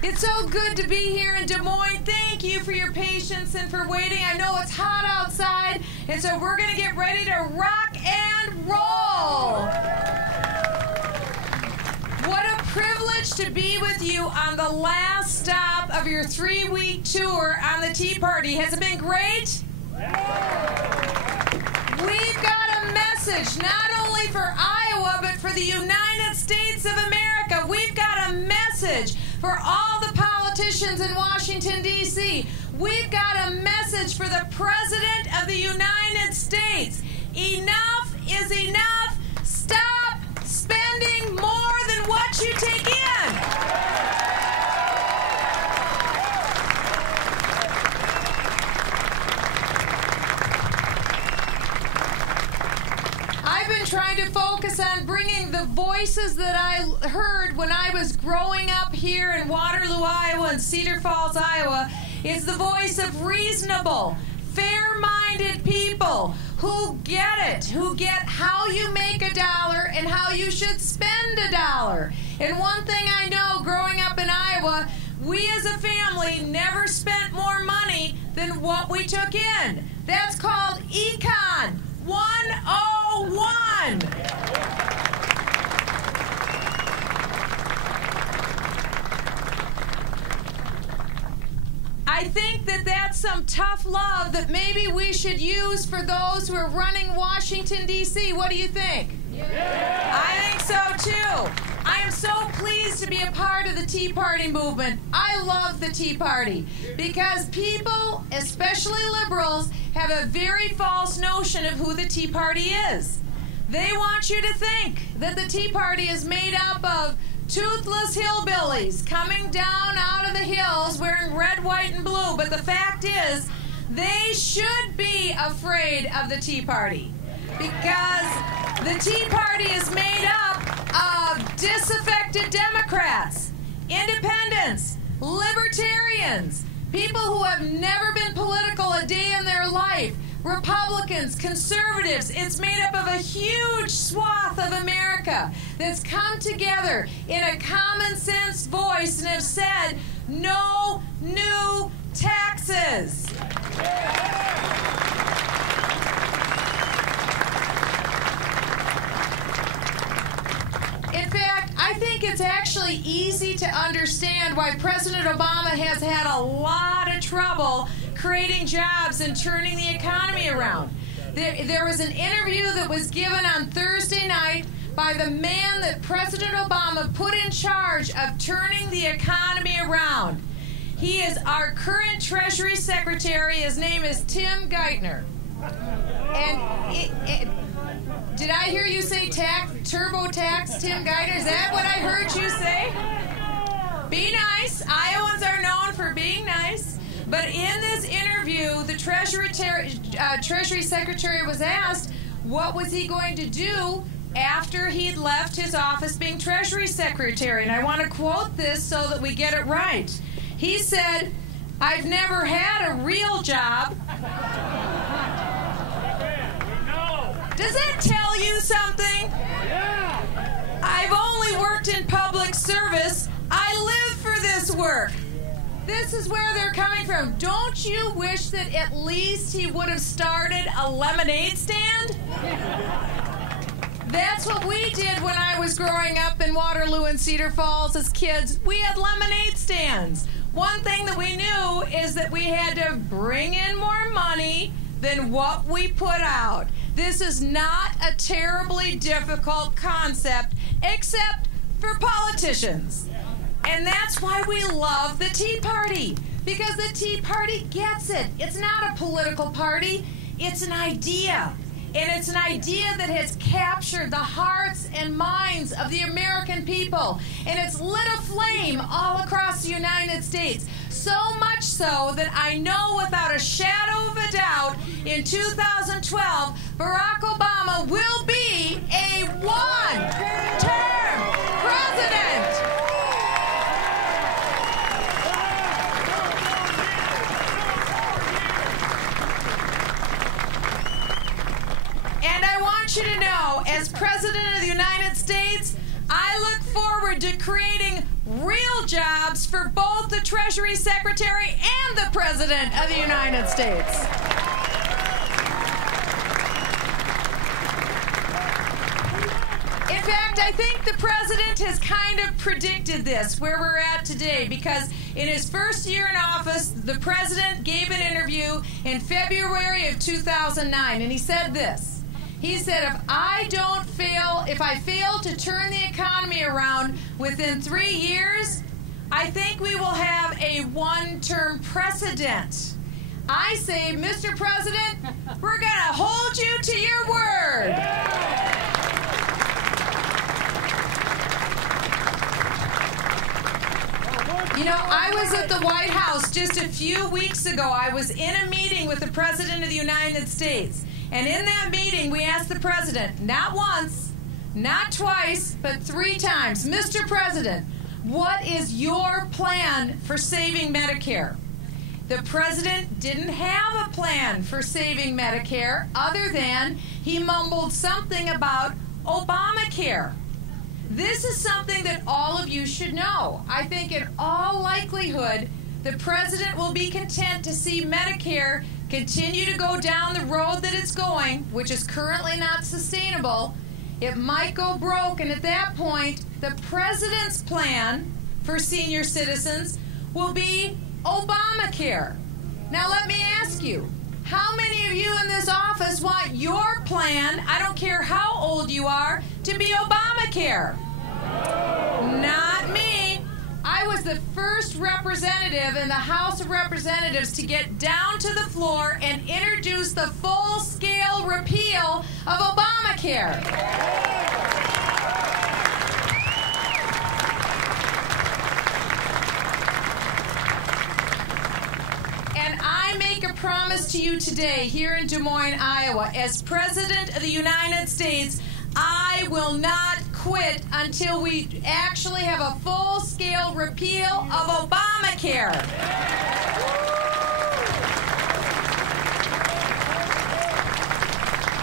It's so good to be here in Des Moines. Thank you for your patience and for waiting. I know it's hot outside, and so we're going to get ready to rock and roll. What a privilege to be with you on the last stop of your 3-week tour on the Tea Party. Has it been great? We've got a message, not only for Iowa, but for the United States of America. We've got a message for all the politicians in Washington, D.C. We've got a message for the President of the United States. Enough is enough. Stop spending more than what you take in. I've been trying to focus on bringing the voices that I heard when I was growing up here in Waterloo, Iowa, and Cedar Falls, Iowa. It's the voice of reasonable, fair-minded people who get it, who get how you make a dollar and how you should spend a dollar. And one thing I know growing up in Iowa, we as a family never spent more money than what we took in. That's called Econ 101. I think that that's some tough love that maybe we should use for those who are running Washington, D.C. What do you think? Yeah. I think so, too. I am so pleased to be a part of the Tea Party movement. I love the Tea Party because people, especially liberals, have a very false notion of who the Tea Party is. They want you to think that the Tea Party is made up of toothless hillbillies coming down out of the hills wearing red, white, and blue. But the fact is, they should be afraid of the Tea Party because the Tea Party is made up of disaffected Democrats, independents, libertarians, people who have never been political a day in their life, Republicans, conservatives. It's made up of a huge swath of America that's come together in a common sense voice and have said, no new taxes. In fact, I think it's actually easy to understand why President Obama has had a lot of trouble creating jobs and turning the economy around. There was an interview that was given on Thursday night by the man that President Obama put in charge of turning the economy around. He is our current Treasury Secretary. His name is Tim Geithner. And did I hear you say TurboTax, Tim Geithner? Is that what I heard you say? Be nice. Iowans are known for being nice. But in this interview, the Treasury Secretary was asked what was he going to do after he'd left his office being Treasury Secretary. And I want to quote this so that we get it right. He said, "I've never had a real job." Does that tell you something? I've only worked in public service. I live for this work. This is where they're coming from. Don't you wish that at least he would have started a lemonade stand? That's what we did when I was growing up in Waterloo and Cedar Falls as kids. We had lemonade stands. One thing that we knew is that we had to bring in more money than what we put out. This is not a terribly difficult concept, except for politicians. And that's why we love the Tea Party, because the Tea Party gets it. It's not a political party, it's an idea. And it's an idea that has captured the hearts and minds of the American people. And it's lit a flame all across the United States. So much so that I know without a shadow of a doubt, in 2012, Barack Obama will be a one-term president. And I want you to know, as President of the United States, I look forward to creating real jobs for both the Treasury Secretary and the President of the United States. In fact, I think the President has kind of predicted this, where we're at today, because in his first year in office, the President gave an interview in February of 2009, and he said this. He said, if I fail to turn the economy around within 3 years, I think we will have a one-term precedent. I say, Mr. President, we're going to hold you to your word. You know, I was at the White House just a few weeks ago. I was in a meeting with the President of the United States. And in that meeting, we asked the President, not once, not twice, but 3 times, Mr. President, what is your plan for saving Medicare? The President didn't have a plan for saving Medicare other than he mumbled something about Obamacare. This is something that all of you should know. I think in all likelihood, the President will be content to see Medicare continue to go down the road that it's going, which is currently not sustainable. It might go broke, and at that point, the President's plan for senior citizens will be Obamacare. Now let me ask you, how many of you in this office want your plan, I don't care how old you are, to be Obamacare? Not me. I was the first representative in the House of Representatives to get down to the floor and introduce the full-scale repeal of Obamacare. And I make a promise to you today here in Des Moines, Iowa, as President of the United States, I will not quit until we actually have a full-scale repeal of Obamacare.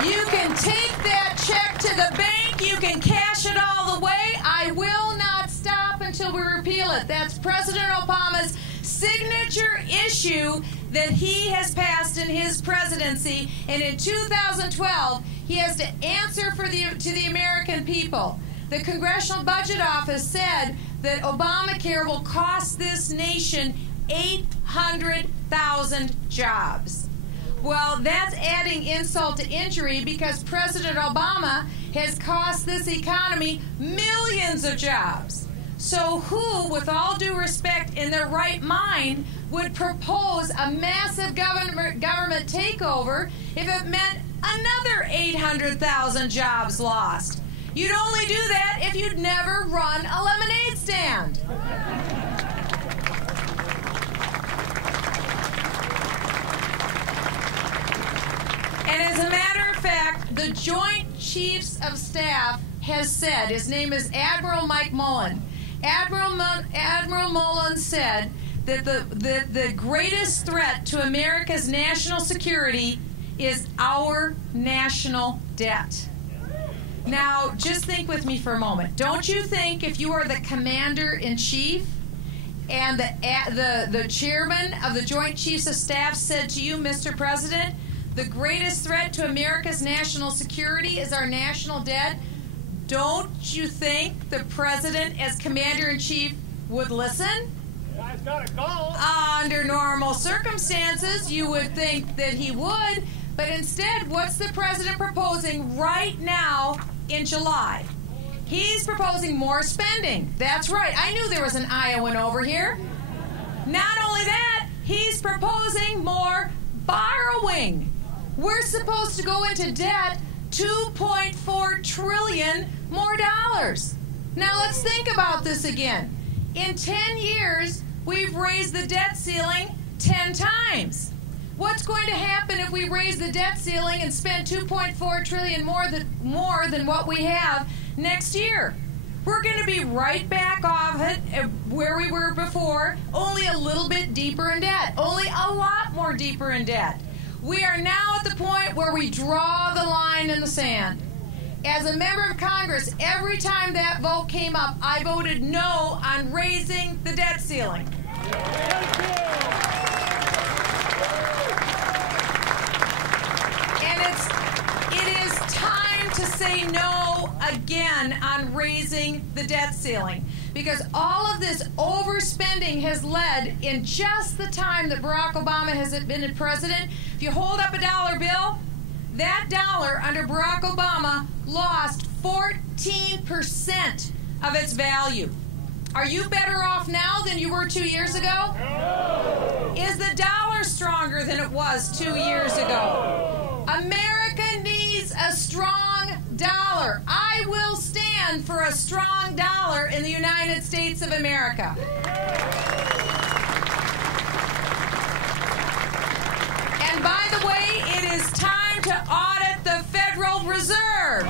You can take that check to the bank. You can cash it all the way. I will not stop until we repeal it. That's President Obama's signature issue that he has passed in his presidency. And in 2012, he has to answer to the American people. The Congressional Budget Office said that Obamacare will cost this nation 800,000 jobs. Well, that's adding insult to injury because President Obama has cost this economy millions of jobs. So who, with all due respect, in their right mind, would propose a massive government takeover if it meant another 800,000 jobs lost? You'd only do that if you'd never run a lemonade stand. And as a matter of fact, the Joint Chiefs of Staff has said, his name is Admiral Mike Mullen. Admiral Mullen said that the greatest threat to America's national security is our national debt. Now, just think with me for a moment. Don't you think if you are the commander-in-chief and the chairman of the Joint Chiefs of Staff said to you, Mr. President, the greatest threat to America's national security is our national debt, don't you think the President, as commander-in-chief, would listen? I've got to go. Under normal circumstances, you would think that he would, but instead, what's the President proposing right now in July? He's proposing more spending. That's right. I knew there was an Iowan over here. Not only that, he's proposing more borrowing. We're supposed to go into debt $2.4 trillion more dollars. Now let's think about this again. In 10 years, we've raised the debt ceiling 10 times. What's going to happen if we raise the debt ceiling and spend $2.4 trillion more than what we have next year? We're going to be right back off it where we were before, only a little bit deeper in debt, only a lot more deeper in debt. We are now at the point where we draw the line in the sand. As a member of Congress, every time that vote came up, I voted no on raising the debt ceiling. And it is time to say no again on raising the debt ceiling, because all of this overspending has led, in just the time that Barack Obama has been president, if you hold up a dollar bill, that dollar under Barack Obama lost 14% of its value. Are you better off now than you were 2 years ago? No. Is the dollar stronger than it was 2 years ago? America needs a strong dollar. I will stand for a strong dollar in the United States of America. And by the way, it is time to audit the Federal Reserve.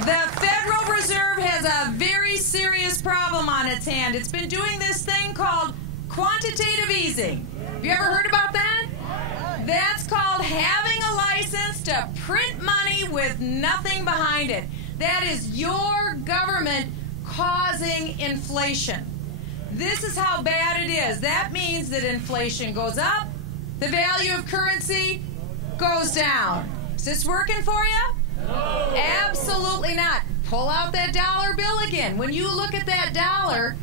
The Federal Reserve has a very serious problem on its hand. It's been doing this thing called quantitative easing. Have you ever heard about that? That's called having a license to print money with nothing behind it. That is your government causing inflation. This is how bad it is. That means that inflation goes up, the value of currency goes down. Is this working for you? No. Absolutely not. Pull out that dollar bill again. When you look at that dollar,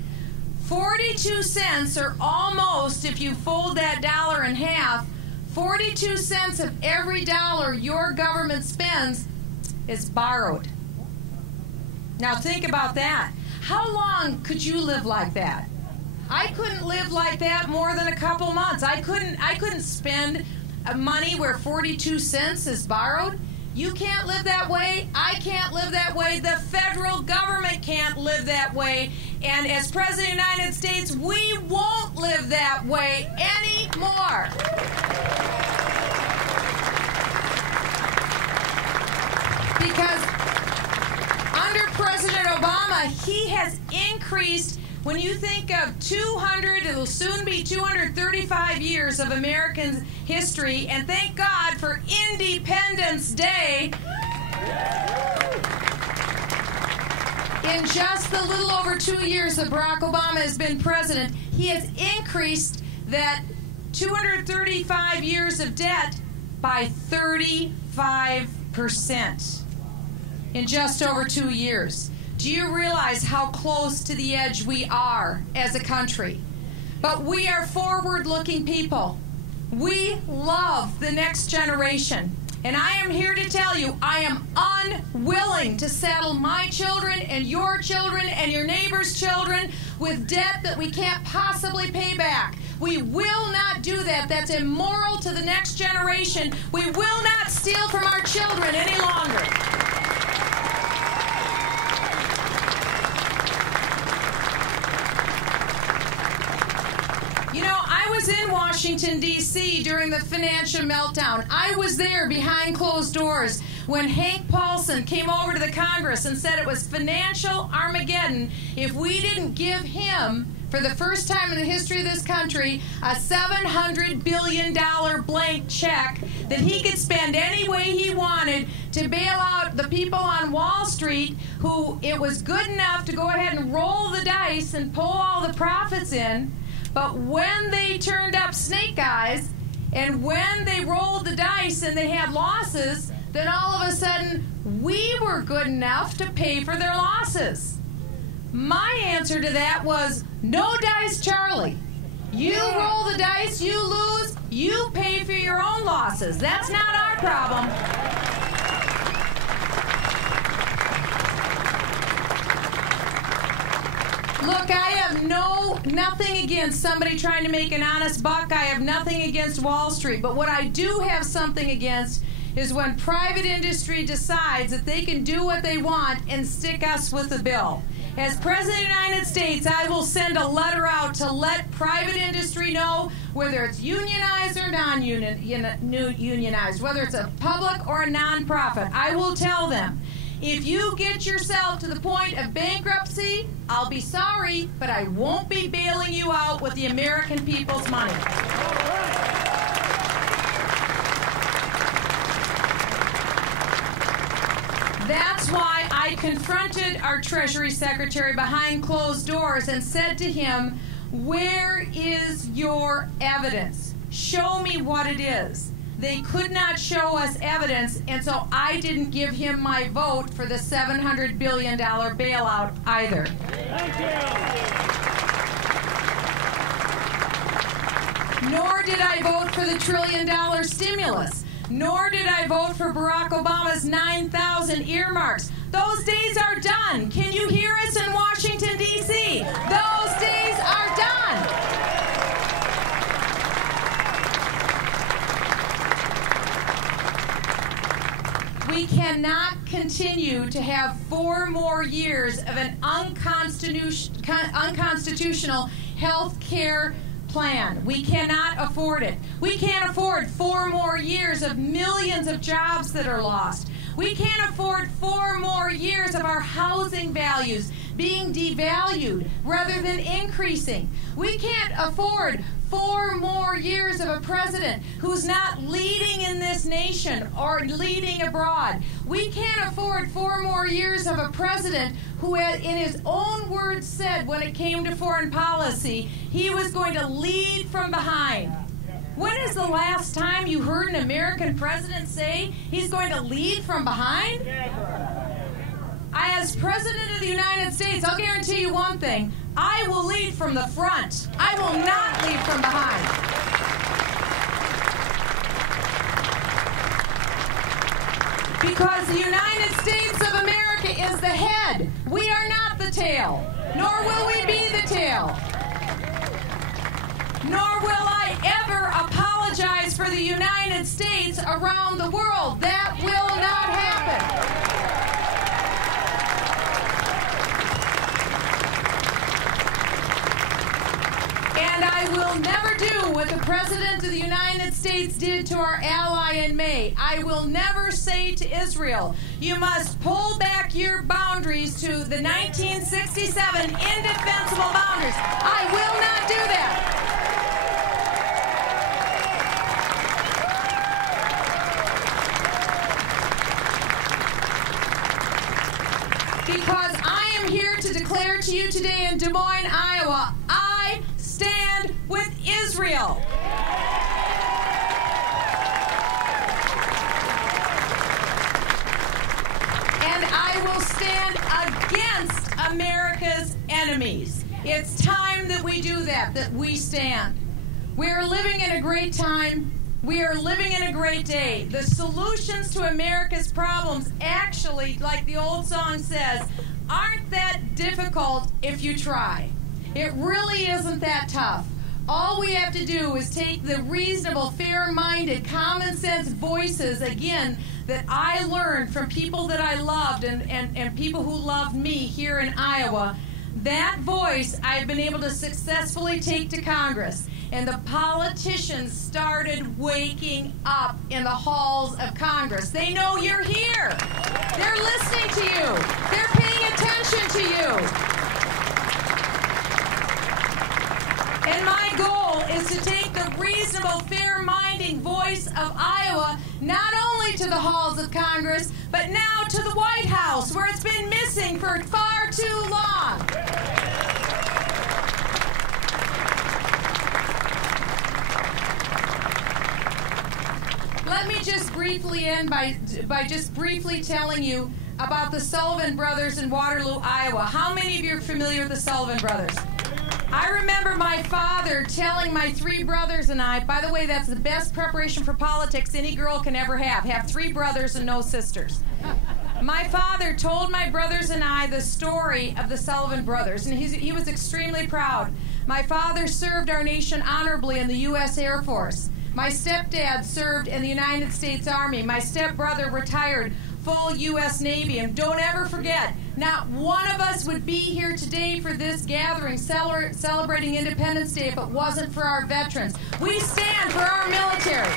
42 cents, or almost, if you fold that dollar in half, 42 cents of every dollar your government spends is borrowed. Now think about that. How long could you live like that? I couldn't live like that more than a couple months. I couldn't spend money where 42 cents is borrowed. You can't live that way. I can't live that way. The federal government can't live that way. And as President of the United States, we won't live that way anymore. Because under President Obama, he has increased, when you think of 200, it'll soon be 235 years of American history, and thank God for Independence Day. In just the little over 2 years that Barack Obama has been president, he has increased that 235 years of debt by 35% in just over 2 years. Do you realize how close to the edge we are as a country? But we are forward-looking people. We love the next generation. And I am here to tell you, I am unwilling to saddle my children and your neighbor's children with debt that we can't possibly pay back. We will not do that. That's immoral to the next generation. We will not steal from our children any longer. You know, I was in Washington, D.C. during the financial meltdown. I was there behind closed doors when Hank Paulson came over to the Congress and said it was financial Armageddon if we didn't give him, for the first time in the history of this country, a $700 billion blank check that he could spend any way he wanted to bail out the people on Wall Street who it was good enough to go ahead and roll the dice and pull all the profits in. But when they turned up snake eyes, and when they rolled the dice and they had losses, then all of a sudden we were good enough to pay for their losses. My answer to that was, no dice, Charlie. You roll the dice, you lose, you pay for your own losses. That's not our problem. Look, I have nothing against somebody trying to make an honest buck. I have nothing against Wall Street. But what I do have something against is when private industry decides that they can do what they want and stick us with the bill. As President of the United States, I will send a letter out to let private industry know whether it's unionized or non-unionized, whether it's a public or a nonprofit. I will tell them, if you get yourself to the point of bankruptcy, I'll be sorry, but I won't be bailing you out with the American people's money. That's why I confronted our Treasury Secretary behind closed doors and said to him, where is your evidence? Show me what it is. They could not show us evidence, and so I didn't give him my vote for the $700 billion bailout either. Thank you. Nor did I vote for the $1 trillion stimulus. Nor did I vote for Barack Obama's 9,000 earmarks. Those days are done. Can you hear us in Washington, D.C.? Those days are done. We cannot continue to have 4 more years of an unconstitutional health care plan. We cannot afford it. We can't afford 4 more years of millions of jobs that are lost. We can't afford 4 more years of our housing values being devalued rather than increasing. We can't afford 4 more years of a president who's not leading in this nation or leading abroad. We can't afford 4 more years of a president who, in his own words, said when it came to foreign policy, he was going to lead from behind. When is the last time you heard an American president say he's going to lead from behind? As President of the United States, I'll guarantee you one thing. I will lead from the front. I will not lead from behind. Because the United States of America is the head. We are not the tail. Nor will we be the tail. Nor will I ever apologize for the United States around the world. That will not happen. And I will never do what the President of the United States did to our ally in May. I will never say to Israel, you must pull back your boundaries to the 1967 indefensible boundaries. I will not do that. Because I am here to declare to you today in Des Moines, Iowa, I stand with Israel. And I will stand against America's enemies. It's time that we do that we stand. We are living in a great time. We are living in a great day. The solutions to America's problems actually, like the old song says, aren't that difficult if you try. It really isn't that tough. All we have to do is take the reasonable, fair-minded, common-sense voices, again, that I learned from people that I loved and people who loved me here in Iowa. That voice I've been able to successfully take to Congress. And the politicians started waking up in the halls of Congress. They know you're here. They're listening to you. They're paying attention to you. And my goal is to take the reasonable, fair-minded voice of Iowa not only to the halls of Congress, but now to the White House, where it's been missing for far too long. Let me just briefly end by just briefly telling you about the Sullivan brothers in Waterloo, Iowa. How many of you are familiar with the Sullivan brothers? I remember my father telling my 3 brothers and I, by the way, that's the best preparation for politics any girl can ever have 3 brothers and no sisters. My father told my brothers and I the story of the Sullivan brothers, and he was extremely proud. My father served our nation honorably in the U.S. Air Force. My stepdad served in the United States Army. My stepbrother retired full U.S. Navy. And don't ever forget, not one of us would be here today for this gathering celebrating Independence Day if it wasn't for our veterans. We stand for our military.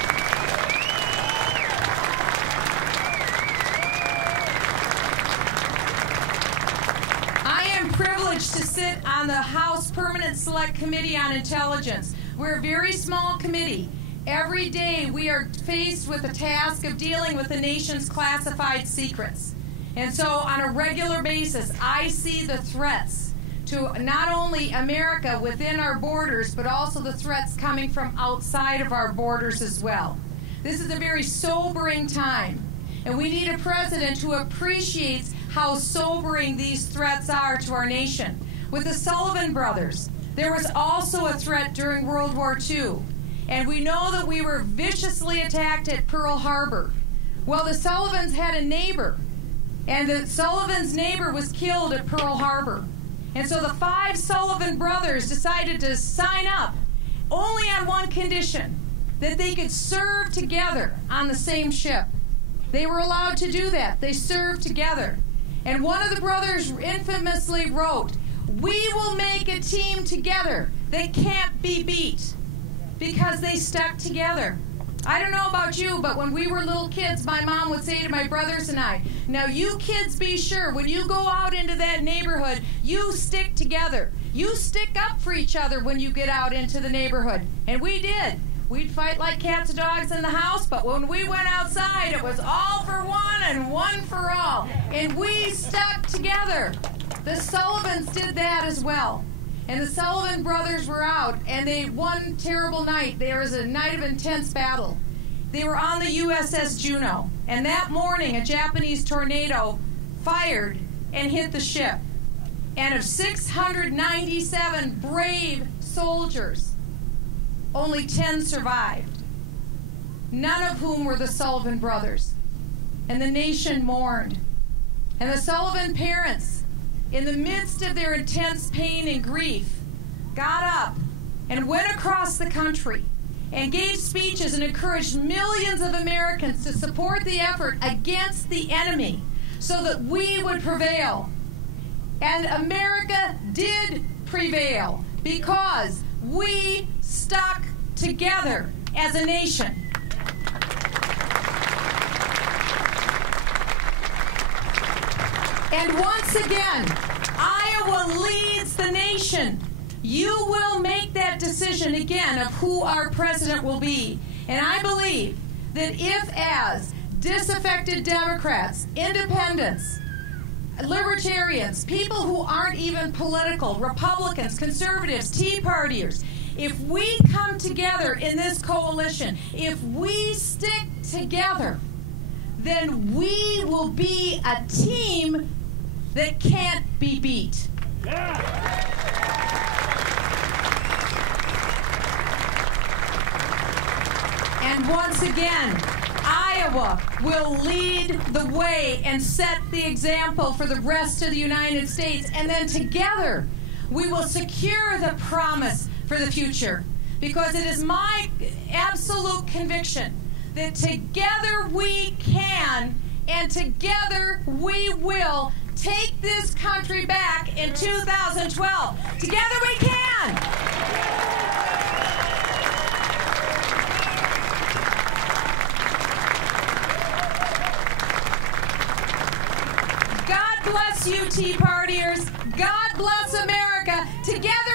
I am privileged to sit on the House Permanent Select Committee on Intelligence. We're a very small committee. Every day we are faced with the task of dealing with the nation's classified secrets. And so on a regular basis, I see the threats to not only America within our borders, but also the threats coming from outside of our borders as well. This is a very sobering time, and we need a president who appreciates how sobering these threats are to our nation. With the Sullivan brothers, there was also a threat during World War II, and we know that we were viciously attacked at Pearl Harbor. Well, the Sullivans had a neighbor, and the Sullivan's neighbor was killed at Pearl Harbor. And so the 5 Sullivan brothers decided to sign up only on one condition, that they could serve together on the same ship. They were allowed to do that. They served together. And one of the brothers infamously wrote, "We will make a team together that can't be beat," because they stuck together. I don't know about you, but when we were little kids, my mom would say to my brothers and I, "Now you kids be sure, when you go out into that neighborhood, you stick together. You stick up for each other when you get out into the neighborhood." And we did. We'd fight like cats and dogs in the house, but when we went outside, it was all for one and one for all. And we stuck together. The Sullivans did that as well. And the Sullivan brothers were out, and they one terrible night. There was a night of intense battle. They were on the USS Juno, and that morning a Japanese tornado fired and hit the ship. And of 697 brave soldiers, only 10 survived, none of whom were the Sullivan brothers. And the nation mourned. And the Sullivan parents, in the midst of their intense pain and grief, got up and went across the country and gave speeches and encouraged millions of Americans to support the effort against the enemy so that we would prevail. And America did prevail because we stuck together as a nation. And once again, Iowa leads the nation. You will make that decision again of who our president will be. And I believe that if, as disaffected Democrats, independents, libertarians, people who aren't even political, Republicans, conservatives, Tea Partiers, if we come together in this coalition, if we stick together, then we will be a team that can't be beat. Yeah. And once again, Iowa will lead the way and set the example for the rest of the United States. And then together, we will secure the promise for the future. Because it is my absolute conviction that together we can, and together we will, take this country back in 2012. Together we can! God bless you, Tea Partiers. God bless America. Together